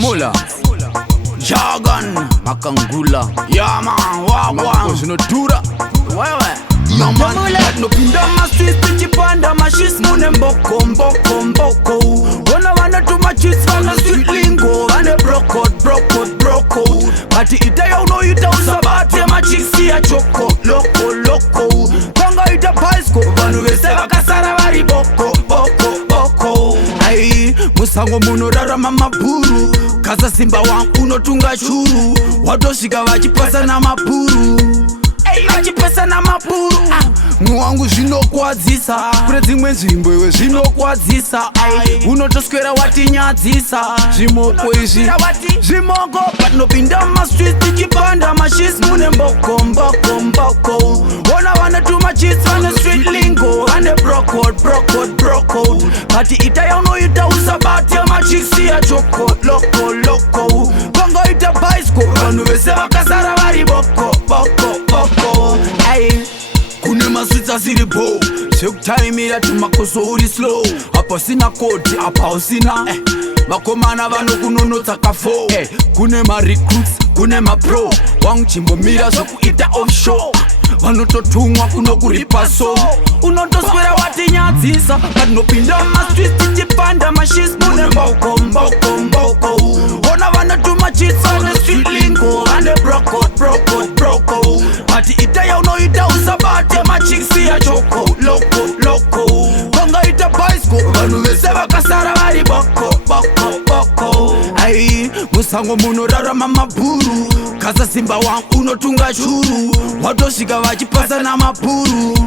Mula Jagon Makangula Yaman Wagwan Zinotura Wewe Yaman Nopinda maswis Tichipanda mashis Mune mboko mboko mboko Wana tuma chis Wana street lingo Wane broko Bati ita ya uno ita usabati ya machisi ya choko Loko Konga ita paisko Vanu veseva kasara vari boko Ay, musango muno rara mamapuru Kaza simba wangu unotunga churu Watoshika vachipasa na mapuru vachipasa na mapuru Mwangu zvinokwadzisa Kune dzimwe nzvimbo iwe zvinokwadzisa Unotoswera watinyadzisa Zvimoko izvi Zvimoko Patinopinda mastreets tichipanda mashis Mune mboko Ona tuma cheats Vane street lingo Vane broko Pati ita ya unoita usabati ya machiksi ya choko Loko Kongo ita baisko Vanu vese vakasara vari boko Kune maswitsa ziripo Sekutaimira tumakoso uri slow Apa sina koti, apa usina Makomana vano kunonotsa kafo Kune ma recruits, kune ma pro Wangu chimbomira zokuita offshore Vanototumwa kuno kuripaso Unotoswera watinyadzisa Patinopinda mastreets tichipanda mashis Mune mboko Ona vanatuma cheats Vane street lingo Vane broko Pati ita ya unoita usabati ya machiksi ya choko Loko Konga ita baisko Vanu vese vakasara vari boko Ay, musango muno rara mamapuru Kaza simba wangu unotunga churu Watoshika vachipasa na mapuru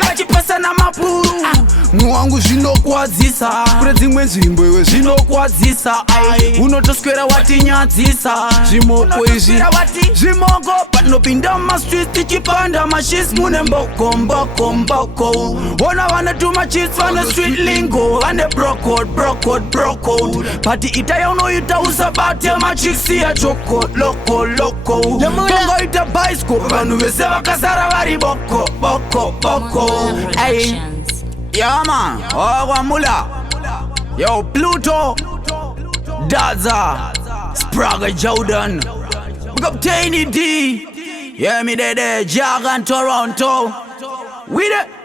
vachipasa na mapuru Mwangu zvinokwadzisa Kune dzimwe nzvimbo iwe zvinokwadzisa Unotoswera watinyadzisa Zvimoko izvi Zvimoko Patinopinda mastreets tichipanda mashis Mune mboko Ona vanatuma cheats Vane street lingo Vane broko Pati ita ya unoita usabati ya machiksi ya choko Loko Kongo ita baisko Vanu vese vakasara vari boko Ay, yeah man, Mula, yo Pluto, Daza, Spraga Jordan, big up Tiny D, yeah me there, Jagon Toronto, we there.